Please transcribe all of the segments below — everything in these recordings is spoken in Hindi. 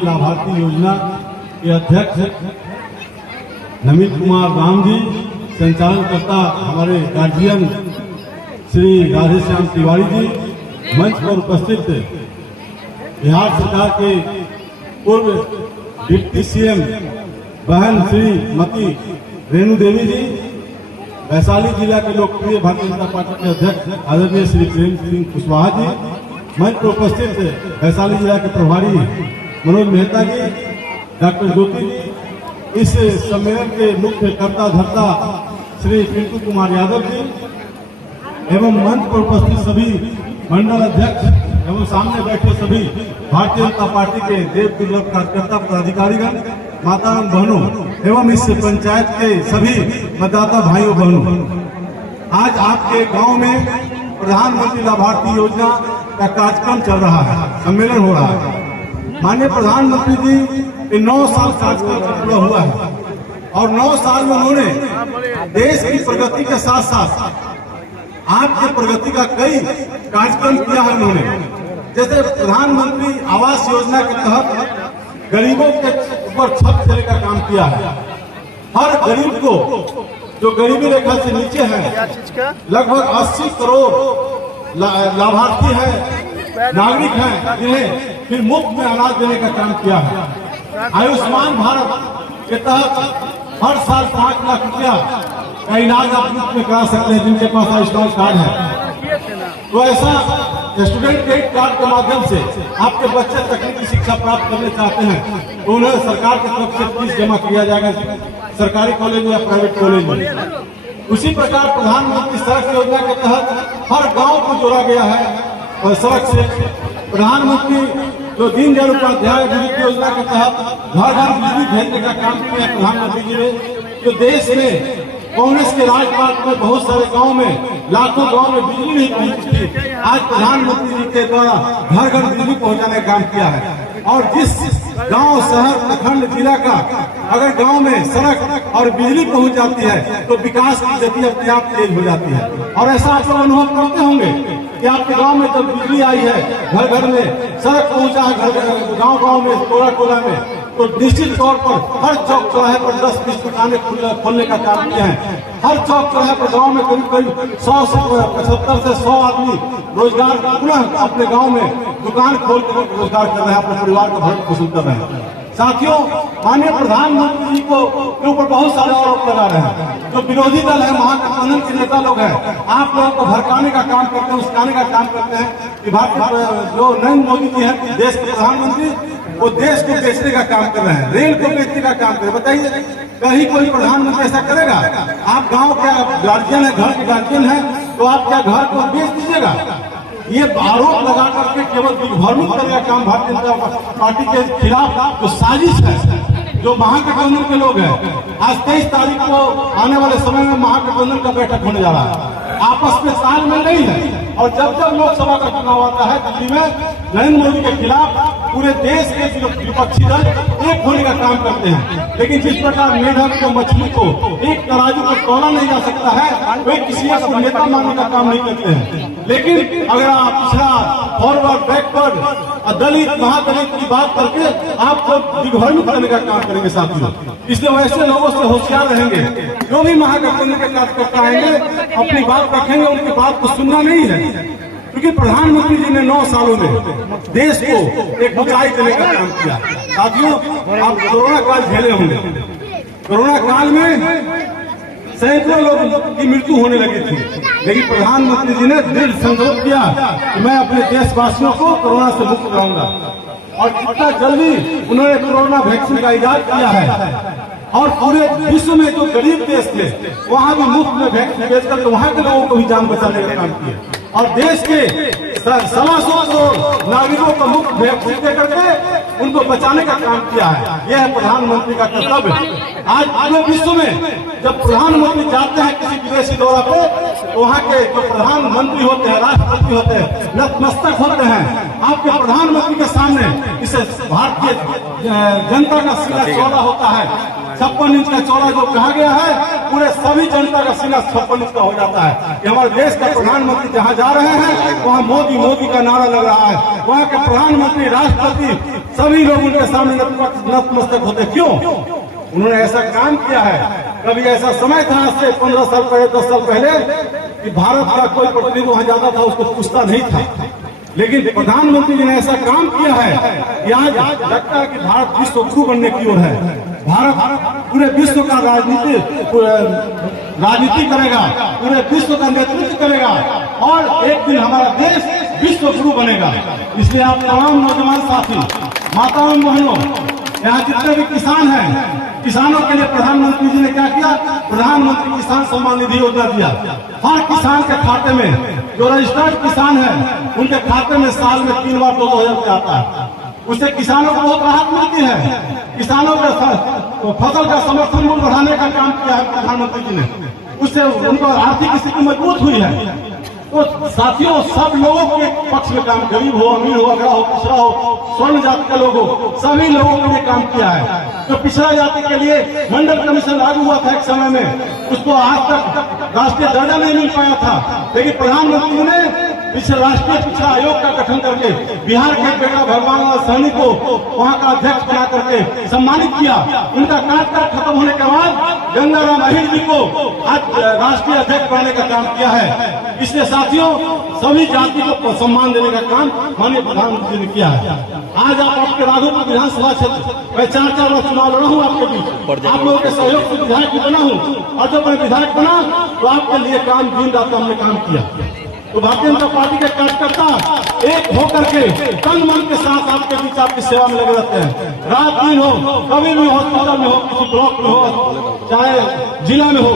प्रधानमंत्री लाभार्थी योजना के अध्यक्ष नमित कुमार राम जी, संचालनकर्ता हमारे गार्जियन श्री राधेश्याम तिवारी जी, मंच पर उपस्थित बिहार सरकार के पूर्व डिप्टी सीएम बहन श्रीमती रेणु देवी जी, वैशाली जिला के लोकप्रिय भारतीय जनता पार्टी के अध्यक्ष आदरणीय श्री प्रेम सिंह कुशवाहा जी, मंच पर उपस्थित वैशाली जिला के प्रभारी मनोज मेहता जी, डॉक्टर ज्योति जी, इस सम्मेलन के मुख्य कर्ता धर्ता श्री पिंटू कुमार यादव जी एवं मंच पर उपस्थित सभी मंडल अध्यक्ष एवं सामने बैठे सभी भारतीय जनता पार्टी के देव दुर्लभ कार्यकर्ता पदाधिकारीगण, माता बहनों एवं इस पंचायत के सभी मतदाता भाइयों बहनों, आज आपके गांव में प्रधानमंत्री लाभार्थी योजना का कार्यक्रम चल रहा है, सम्मेलन हो रहा है। माननीय प्रधानमंत्री जी 9 साल कार्यकाल पूरा हुआ है और 9 साल में उन्होंने देश की प्रगति के साथ साथ आपके प्रगति का कई कार्यक्रम किया है उन्होंने। जैसे प्रधानमंत्री आवास योजना के तहत गरीबों के ऊपर छत देने का काम किया है। हर गरीब को जो गरीबी रेखा से नीचे है, लगभग 80 करोड़ लाभार्थी है, नागरिक हैं, जिन्हें फिर मुफ्त में अनाज देने का काम किया है। आयुष्मान भारत के तहत हर साल 5 लाख रुपया का इलाज आप मुफ्त में करा सकते हैं जिनके पास आयुष्मान कार्ड है। तो ऐसा स्टूडेंट क्रेडिट कार्ड के माध्यम से आपके बच्चे तकनीकी शिक्षा प्राप्त करने चाहते हैं तो उन्हें सरकार की तरफ से फीस जमा किया जाएगा, सरकारी कॉलेज या प्राइवेट कॉलेज में। उसी प्रकार प्रधानमंत्री सड़क योजना के तहत हर गांव को जोड़ा गया है और सड़क से प्रधानमंत्री जो दीनदयाल उपाध्याय गरीब योजना के तहत घर घर बिजली भेजने का काम किया प्रधानमंत्री जी ने। जो देश में कांग्रेस के राजपाट में बहुत सारे गांव में लाखों गांव में बिजली नहीं पहुंची थी, आज प्रधानमंत्री जी के द्वारा घर घर बिजली पहुंचाने का काम किया है। और जिस गांव, शहर, प्रखंड, जिला का अगर गांव में सड़क और बिजली पहुंच जाती है तो विकास की गति अपने आप तेज हो जाती है। और ऐसा आप लोग अनुभव करते होंगे कि आपके गांव में जब बिजली आई है, घर घर में सड़क पहुंचा है, गांव गांव में, टोला टोला में, तो निश्चित तौर पर हर चौक चौराहे पर 10-20 दुकानें खोलने का काम किया है। हर चौक चौराहे पर गांव में करीब 100 से 75 से 100 आदमी रोजगार पुनः अपने गांव में दुकान खोल कर रोजगार कर रहे हैं, अपने परिवार को भरण पोषण कर रहे हैं। साथियों, माननीय प्रधानमंत्री जी को के ऊपर बहुत सारे आरोप लगा रहे हैं। जो विरोधी दल है, महागठबंधन के नेता लोग हैं, आप लोगों को भड़काने का काम करते हैं, उस्काने का काम करते हैं कि भारत जो नरेंद्र मोदी जी हैं देश के प्रधानमंत्री, वो देश को बेचने का काम कर रहे हैं, रेल को बेचने का काम कर रहे हैं। बताइए, कहीं कोई प्रधानमंत्री ऐसा करेगा? आप गांव के गार्जियन है, घर के गार्जियन है, तो आप क्या घर को बेच दीजिएगा? ये आरोप लगा करके केवल दिग्भ्रमित करने का काम भारतीय जनता पार्टी के खिलाफ जो साजिश है, जो महागठबंधन के लोग हैं। आज 23 तारीख को आने वाले समय में महागठबंधन का बैठक होने जा रहा है, आपस में तालमेल नहीं है। और जब जब लोकसभा का चुनाव आता है दिल्ली में, नरेंद्र मोदी के खिलाफ पूरे देश के विपक्षी दल एक होने का काम करते हैं। लेकिन जिस प्रकार मेढक को, मछली को एक तराजू पर तोला नहीं जा सकता है, वे किसी को नेता मानने का काम नहीं करते हैं। लेकिन अगर आप पिछड़ा, फॉरवर्ड, बैकवर्ड, दलित, महादलित की बात करके आपको दिग्भ्रमित करने का काम करेंगे साथियों। इसलिए वैसे लोगों से होशियार रहेंगे। जो भी महागठबंधन के कार्यकर्ता आएंगे अपनी बात रखेंगे, उनकी बात को सुनना नहीं है। क्योंकि प्रधानमंत्री जी ने 9 सालों में देश को एक ऊंचाई देने का काम किया। साथियों, आप कोरोना काल झेले होंगे। कोरोना काल में सैकड़ों लोगों की मृत्यु होने लगी थी, लेकिन प्रधानमंत्री जी ने दृढ़ संकल्प किया कि मैं अपने देशवासियों को कोरोना से मुक्त कराऊंगा। और कितना जल्दी उन्होंने कोरोना वैक्सीन का इजाद किया है। और पूरे विश्व में जो गरीब देश थे वहां भी मुफ्त में वैक्सीन बेचकर तो वहां के लोगों को भी जान बचाने का काम किया। और देश के 125 करोड़ नागरिकों को मुफ्त वैक्सीन दे करके उनको बचाने का काम किया है। यह है प्रधानमंत्री का कर्तव्य। आज पूरे विश्व में जब प्रधानमंत्री जाते हैं किसी विदेशी दौरा पे, तो वहाँ के जो प्रधानमंत्री होते हैं, राष्ट्रपति होते हैं, नतमस्तक होते हैं। आपके प्रधानमंत्री के सामने इसे भारतीय जनता का सीना चौड़ा होता है। 56 इंच का चौड़ा जो कहा गया है, पूरे सभी जनता का सीना 56 इंच का हो जाता है। कि हमारे देश का प्रधानमंत्री जहाँ जा रहे हैं वहाँ मोदी मोदी का नारा लग रहा है। वहाँ के प्रधानमंत्री, राष्ट्रपति सभी लोग उनके सामने नतमस्तक होते। क्यों? उन्होंने ऐसा काम किया है। कभी ऐसा समय था आज से 15 साल पहले, 10 साल पहले, कि भारत का कोई प्रतिनिधि वहां जाता था, उसको पूछता नहीं था। लेकिन प्रधानमंत्री जी ने ऐसा काम किया है कि आज लगता है कि भारत विश्व गुरु बनने की ओर है। भारत पूरे विश्व का राजनीति करेगा, पूरे विश्व का नेतृत्व करेगा और एक दिन हमारा देश विश्व गुरु बनेगा। इसलिए आप तमाम नौजवान साथी, माताओं बहनों, यहाँ जितने भी किसान हैं, किसानों के लिए प्रधानमंत्री जी ने क्या किया? प्रधानमंत्री किसान सम्मान निधि योजना दिया। हर किसान के खाते में, जो रजिस्टर्ड किसान है, उनके खाते में साल में 3 बार 2,000 रुपया आता है। उससे किसानों को बहुत राहत मिलती है। किसानों के फसल का समर्थन मूल्य बढ़ाने का काम किया है प्रधानमंत्री जी ने, उससे उनको आर्थिक स्थिति मजबूत हुई है। तो साथियों, सब लोगों के पक्ष में काम, गरीब हो, अमीर हो, अगड़ा हो, पिछड़ा हो, स्वर्ण जाति के लोग हो, सभी लोगों के लिए काम किया है। तो पिछड़ा जाति के लिए मंडल कमीशन लागू हुआ था एक समय में, उसको आज तक राष्ट्रीय दर्जा नहीं मिल पाया था। लेकिन प्रधानमंत्री ने राष्ट्रीय पिछड़ा आयोग का गठन करके बिहार के बेटा भगवान लाल सहनी को वहाँ का अध्यक्ष बना करके सम्मानित किया। उनका कार्यकाल खत्म होने के बाद गंगाराम अहिर जी को आज राष्ट्रीय अध्यक्ष बनाने का काम किया है। इसलिए साथियों, सभी जाति को सम्मान देने का काम माननीय प्रधानमंत्री ने किया है। आज आप आपके राघोपुर विधानसभा क्षेत्र मैं 4 बार चुनाव लड़ा हूँ आपके बीच, आप लोगों के सहयोग से विधायक भी बना हूँ, और जब मैं विधायक बना तो आपके लिए काम दिन रात हमने काम किया। तो भारतीय जनता पार्टी के कार्यकर्ता एक होकर के तन मन के साथ आपके बीच आपकी सेवा में लगे रहते हैं। रात दिन हो, कभी भी हॉस्पिटल में हो, किसी ब्लॉक में हो, चाहे जिला में हो,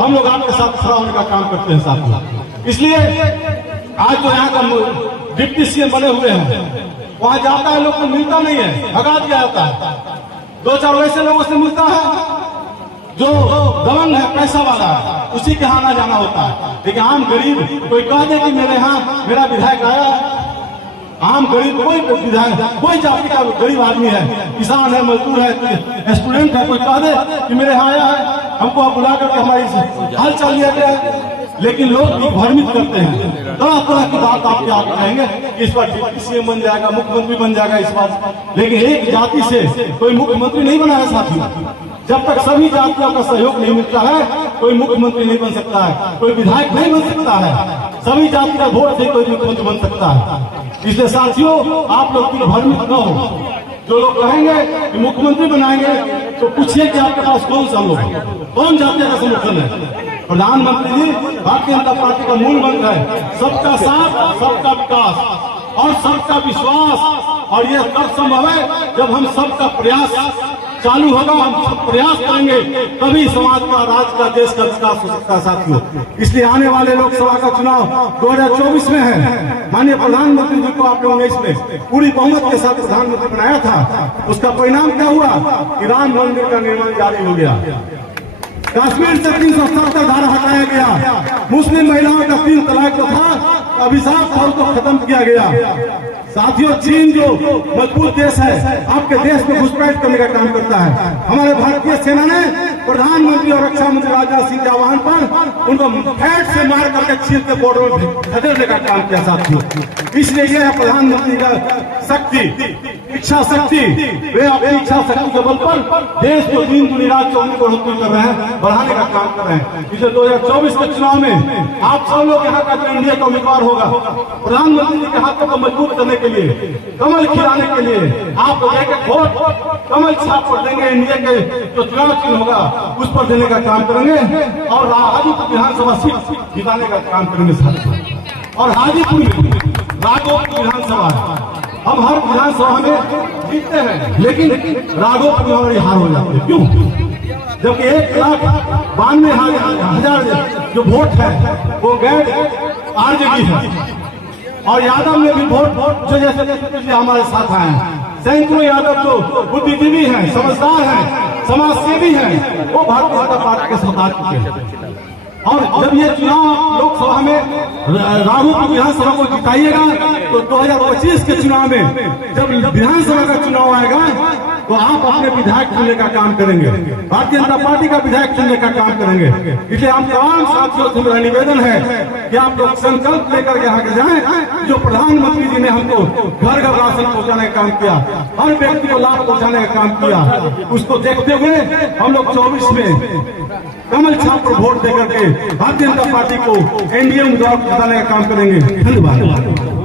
हम लोग आपके साथ खड़ा होने का काम करते हैं साथियों। इसलिए आज जो यहाँ का डिप्टी सीएम बने हुए हैं, वहाँ जाता है, लोग को मिलता नहीं है, भगा दिया जाता है। 2-4 वैसे लोगों से मिलता है जो दबंग है, पैसा वाला है, उसी के यहाँ जाना होता है। लेकिन आम गरीब कोई कह दे कि मेरे यहाँ मेरा विधायक आया, आम गरीब कोई विधायक, कोई जाति का गरीब आदमी है, किसान है, मजदूर है, स्टूडेंट है, कोई कह दे कि मेरे यहाँ आया है, हमको आप बुला करके हमारी हाल चाल लिया गया है। लेकिन लोग भ्रमित करते हैं, तरह तरह की बात आपके आगे कहेंगे, इस बार डिप्टी सीएम बन जाएगा, मुख्यमंत्री बन जाएगा इस बार। लेकिन एक जाति से कोई मुख्यमंत्री नहीं बना है साथियों। जब तक सभी जातियों का सहयोग नहीं मिलता है, कोई मुख्यमंत्री नहीं बन सकता है, कोई विधायक नहीं बन सकता है। सभी जाति का वोट से कोई मुख्यमंत्री बन सकता है। इसलिए साथियों, आप लोग भ्रमित न हो। जो लोग कहेंगे कि मुख्यमंत्री बनाएंगे, तो पूछिए कि आपके पास कौन सा लोग, कौन जाति का समर्थन है। प्रधानमंत्री जी, भारतीय जनता पार्टी का मूल मंत्र है सबका साथ, सबका विकास और सबका विश्वास। और यह तब संभव है जब हम सबका प्रयास चालू होगा, हम सब प्रयास करेंगे, तभी समाज का, राज्य का, देश का विकास हो सकता है साथियों। इसलिए आने वाले लोकसभा का चुनाव 2024 में है। माननीय प्रधानमंत्री जी को आपने 19 में पूरी बहुमत के साथ प्रधानमंत्री बनाया था। उसका परिणाम क्या हुआ कि राम मंदिर का निर्माण जारी हो गया, कश्मीर से 370 धारा हटाया गया, मुस्लिम महिलाओं का 3 तलाक जो था अभिशाप था उसको खत्म किया गया। साथियों, चीन जो मजबूत देश है, आपके देश में घुसपैठ करने का काम करता है। हमारे भारतीय सेना ने प्रधानमंत्री और रक्षा मंत्री राजनाथ सिंह के आह्वान पर उनको फैट से मार करके चीन के बॉर्डर में खदेड़ने का काम किया साथियों। इसलिए यह है प्रधानमंत्री का शक्ति, इच्छा शक्ति। वे अपनी इच्छा शक्ति के बल पर देश को दिन दुनी रात 24 बढ़ोतरी कर रहे हैं, बढ़ाने का काम कर रहे हैं। इसलिए 2024 के चुनाव में आप सब लोग यहाँ का जो एनडीए का उम्मीदवार होगा, प्रधानमंत्री जी के हाथों को मजबूत करने के लिए, कमल खिलाने के लिए आप लोग एक वोट कमल छाप पर देंगे। एनडीए के जो चुनाव चिन्ह होगा उस पर देने का काम करेंगे और हाजीपुर विधानसभा सीट जिताने का काम करेंगे साथियों। और हाजीपुर में राघोपुर विधानसभा है, हम हर विधानसभा में जीतते हैं, लेकिन राघोपुर में हमारी हार हो जाती है। क्यों? जबकि 1,92,000 जो वोट है वो गैर आरजेडी है, और यादव में भी वोट जो जैसे हमारे साथ आए हैं। सैकड़ों यादव जो बुद्धिजीवी हैं, समझदार हैं, समाज सेवी हैं, वो भारतीय जनता पार्टी के साथ आ चुके हैं। और जब ये चुनाव लोकसभा में राघोपुर विधानसभा को जिताइएगा, तो 2025 के चुनाव में जब विधानसभा का चुनाव आएगा तो आप अपने विधायक चुनने का काम करेंगे, भारतीय जनता पार्टी का विधायक चुनने का काम करेंगे। इसलिए हम तमाम साथियों से मेरा निवेदन है कि आप लोग संकल्प लेकर यहाँ के जाएं। जो प्रधानमंत्री जी ने हमको घर घर राशन पहुँचाने का काम किया, हर व्यक्ति को लाभ पहुँचाने का काम किया, उसको देखते हुए हम लोग 24 में कमल छाप पर वोट देकर के भारतीय जनता पार्टी को एनडीए उम्मीदवार को जिताने का काम करेंगे। धन्यवाद।